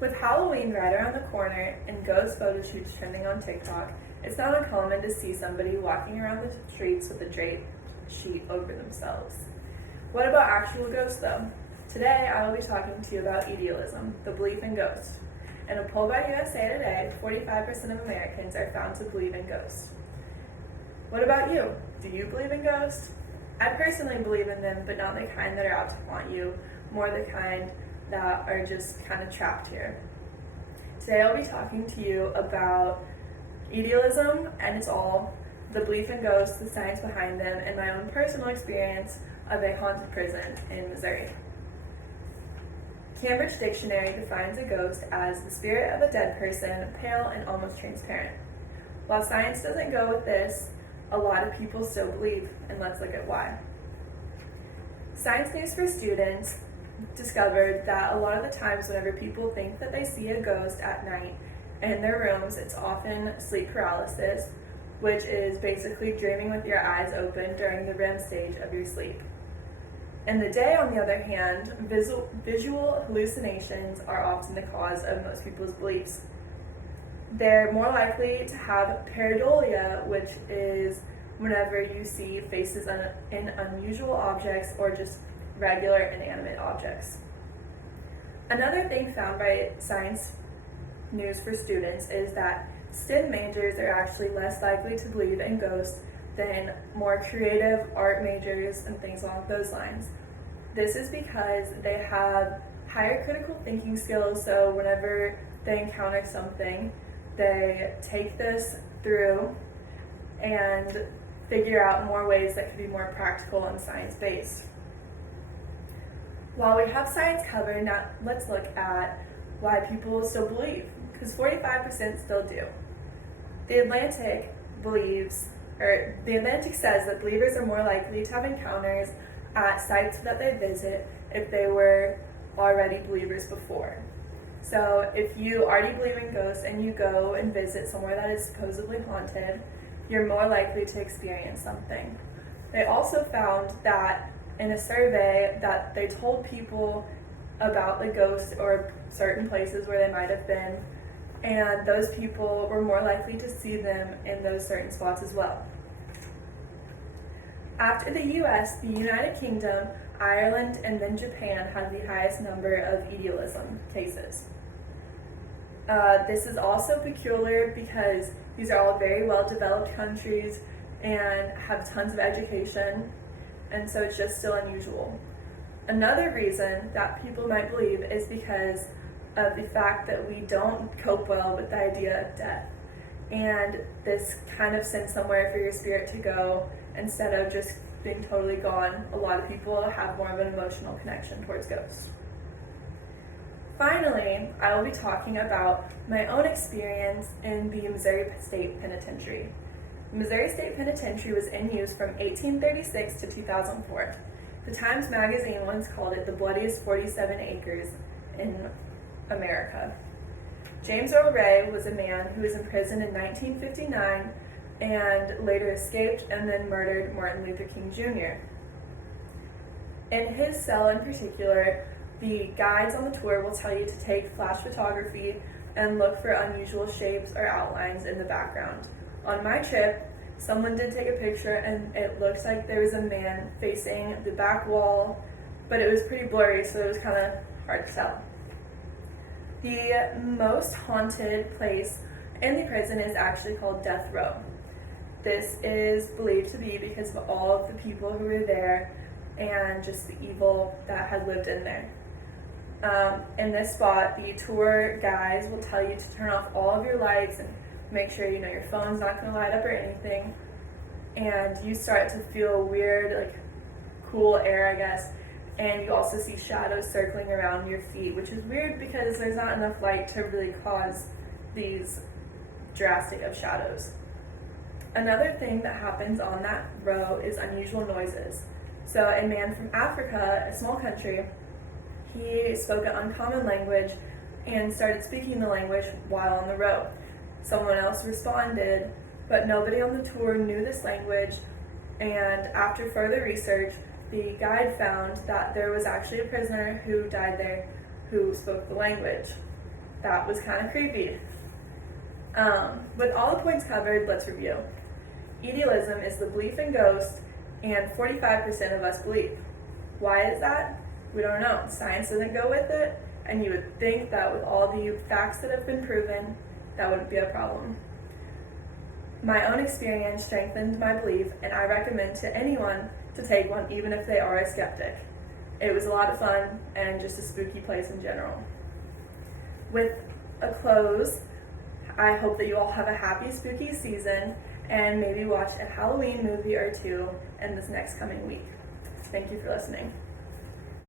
With Halloween right around the corner and ghost photo shoots trending on TikTok, it's not uncommon to see somebody walking around the streets with a draped sheet over themselves. What about actual ghosts though? Today I will be talking to you about Eidolism, the belief in ghosts. In a poll by USA Today, 45% of Americans are found to believe in ghosts. What about you? Do you believe in ghosts? I personally believe in them, but not the kind that are out to haunt you, more the kind that are just kind of trapped here. Today I'll be talking to you about Eidolism and its all, the belief in ghosts, the science behind them, and my own personal experience of a haunted prison in Missouri. Cambridge Dictionary defines a ghost as the spirit of a dead person, pale and almost transparent. While science doesn't go with this, a lot of people still believe, and let's look at why. Science News for Students discovered that a lot of the times whenever people think that they see a ghost at night in their rooms, it's often sleep paralysis, which is basically dreaming with your eyes open during the REM stage of your sleep. In the day, on the other hand, visual hallucinations are often the cause of most people's beliefs. They're more likely to have pareidolia, which is whenever you see faces in unusual objects or just regular inanimate objects. Another thing found by Science News for Students is that STEM majors are actually less likely to believe in ghosts than more creative art majors and things along those lines. This is because they have higher critical thinking skills, so whenever they encounter something, they take this through and figure out more ways that could be more practical and science-based. While we have science covered, now let's look at why people still believe, because 45% still do. The Atlantic says that believers are more likely to have encounters at sites that they visit if they were already believers before. So if you already believe in ghosts and you go and visit somewhere that is supposedly haunted, you're more likely to experience something. They also found that in a survey that they told people about the ghosts or certain places where they might have been, and those people were more likely to see them in those certain spots as well. After the US, the United Kingdom, Ireland, and then Japan had the highest number of Eidolism cases. This is also peculiar because these are all very well-developed countries and have tons of education, and so it's just still unusual. Another reason that people might believe is because of the fact that we don't cope well with the idea of death. And this kind of sends somewhere for your spirit to go instead of just being totally gone. A lot of people have more of an emotional connection towards ghosts. Finally, I will be talking about my own experience in the Missouri State Penitentiary. The Missouri State Penitentiary was in use from 1836 to 2004. The Times Magazine once called it the bloodiest 47 acres in America. James Earl Ray was a man who was imprisoned in 1959 and later escaped and then murdered Martin Luther King Jr. In his cell in particular, the guides on the tour will tell you to take flash photography and look for unusual shapes or outlines in the background. On my trip, someone did take a picture and it looks like there was a man facing the back wall, but it was pretty blurry, so it was kind of hard to tell. The most haunted place in the prison is actually called Death Row. This is believed to be because of all of the people who were there and just the evil that had lived in there. In this spot, the tour guides will tell you to turn off all of your lights and make sure your phone's not going to light up or anything. And you start to feel weird, cool air, I guess. And you also see shadows circling around your feet, which is weird because there's not enough light to really cause these drastic of shadows. Another thing that happens on that row is unusual noises. So a man from Africa, a small country, he spoke an uncommon language and started speaking the language while on the row. Someone else responded, but nobody on the tour knew this language, and after further research, the guide found that there was actually a prisoner who died there who spoke the language. That was kind of creepy. With all the points covered, let's review. Eidolism is the belief in ghosts, and 45% of us believe. Why is that? We don't know. Science doesn't go with it, and you would think that with all the facts that have been proven, that wouldn't be a problem. My own experience strengthened my belief, and I recommend to anyone to take one, even if they are a skeptic. It was a lot of fun and just a spooky place in general. With a close, I hope that you all have a happy spooky season and maybe watch a Halloween movie or two in this next coming week. Thank you for listening.